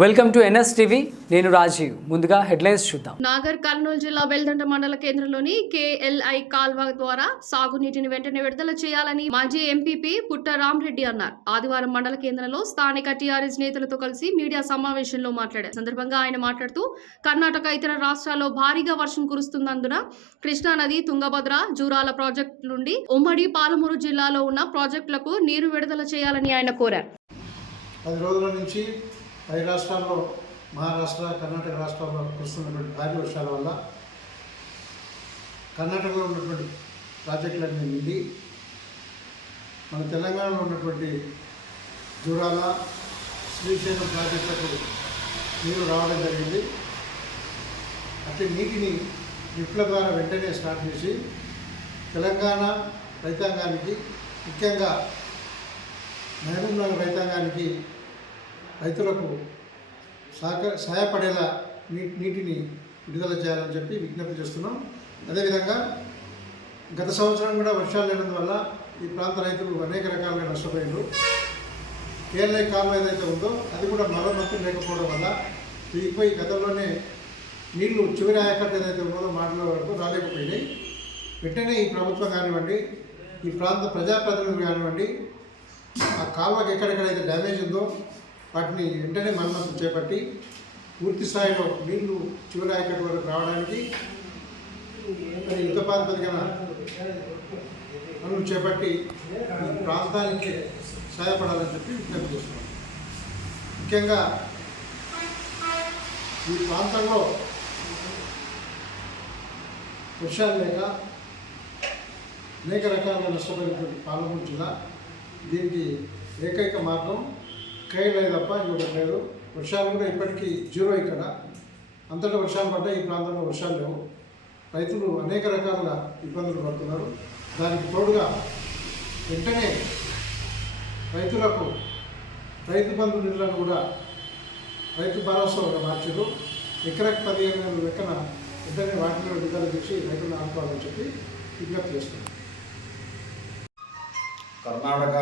Welcome to NS TV. నేను రాజీవ్. ముందుగా headlines చూద్దాం. నాగర్ కర్నూలు జిల్లా బెల్దండ మండల కేంద్రంలోని కేఎల్ఐ కాల్వ ద్వారా సాగునీటిని వెంటనే విడుదల చేయాలని మాజీ ఎంపీపీ పుట్ట రామరెడ్డి అన్నారు. ఆదివారం మండల కేంద్రంలో స్థానిక టీఆర్ఎస్ నేతలతో కలిసి మీడియా సమావేశంలో మాట్లాడారు. సందర్భంగా ఆయన మాట్లాడుతూ కర్ణాటక ఇతర రాష్ట్రాల్లో భారీగా వర్షం కురుస్తున్నందున కృష్ణా నది తుంగభద్ర జూరాల ప్రాజెక్టు నుండి ఉమ్మడి పాలమూరు జిల్లాలో ఉన్న ప్రాజెక్టులకు నీరు విడుదల చేయాలని ఆయన కోరారు. పది రోజుల నుంచి పై రాష్ట్రాల్లో మహారాష్ట్ర కర్ణాటక రాష్ట్రాల్లో కురుస్తున్నటువంటి భారీ వర్షాల వల్ల కర్ణాటకలో ఉన్నటువంటి ప్రాజెక్టులన్నీ నిండి మన తెలంగాణలో ఉన్నటువంటి జూరాల శ్రీశైలం ప్రాజెక్టులకు నీరు రావడం జరిగింది. అట్టి నీటిని లిఫ్ట్ల ద్వారా వెంటనే స్టార్ట్ చేసి తెలంగాణ రైతాంగానికి ముఖ్యంగా మహబూబ్నగర్ రైతాంగానికి రైతులకు సహక సహాయపడేలా నీ నీటిని విడుదల చేయాలని చెప్పి విజ్ఞప్తి చేస్తున్నాం. అదేవిధంగా గత సంవత్సరం కూడా వర్షాలు లేనందువల్ల ఈ ప్రాంత రైతులు అనేక రకాలుగా నష్టపోయారు కేరళ కాలువ ఏదైతే ఉందో అది కూడా మరమ్మతులు లేకపోవడం వల్ల తెగిపోయి గతంలోనే నీళ్ళు చివరి ఆయకట్టు ఏదైతే ఉందో మాటల వరకు రాలేకపోయినాయి. వెంటనే ఈ ప్రభుత్వం కానివ్వండి ఈ ప్రాంత ప్రజాప్రతినిధులు కానివ్వండి ఆ కాలువకి ఎక్కడెక్కడైతే డ్యామేజ్ ఉందో వాటిని వెంటనే మరమ్మతులు చేపట్టి పూర్తి స్థాయిలో నీళ్ళు చివరి వరకు రావడానికి మరి యుద్ధ పనులు చేపట్టి ప్రాంతానికి సహాయపడాలని చెప్పి విజ్ఞప్తి చేస్తున్నాం. ముఖ్యంగా ఈ ప్రాంతంలో వర్షాలు లేక అనేక రకాలుగా నష్టపోయినటువంటి పాలమూరు జిల్లా దీనికి ఏకైక మార్గం కైలే తప్ప ఇంకొకటి లేదు. వర్షాలు కూడా ఇప్పటికీ జీరో ఇక్కడ అంతటా వర్షాలు పడ్డాయి ఈ ప్రాంతంలో వర్షాలు లేవు. రైతులు అనేక రకాలుగా ఇబ్బందులు పడుతున్నారు. దానికి తోడుగా వెంటనే రైతులకు రైతు బంధు నిధులను కూడా రైతు భరోసాగా మార్చారు. ఎకరకు పదిహేను వేల లెక్కన వెంటనే వాటిలో విడుదల చేసి రైతులను ఆదుకోవాలని చెప్పి విజ్ఞప్తి చేస్తున్నాం కర్ణాటక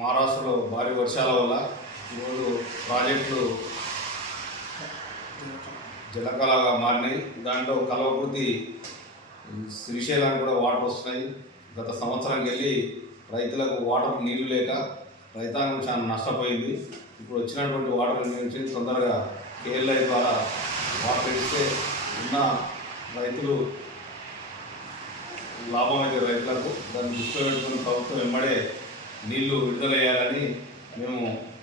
మహారాష్ట్రలో భారీ వర్షాల వల్ల ఈరోజు ప్రాజెక్టులు జలకళగా మారినాయి. దాంట్లో కలవకృతి శ్రీశైలం కూడా వాటర్ వస్తున్నాయి. గత సంవత్సరానికి వెళ్ళి రైతులకు వాటర్ నీళ్ళు లేక రైతాంగం చాలా నష్టపోయింది. ఇప్పుడు వచ్చినటువంటి వాటర్ నుంచి తొందరగా కేఎల్ఐ ద్వారా వాటర్ ఇస్తే ఉన్న రైతులు లాభమైతే రైతులకు. దాన్ని దృష్టిలో పెట్టుకుని ప్రభుత్వం వెంబడే నీళ్ళు విడుదలయ్యాలని మేము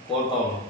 కోరుతా ఉన్నాం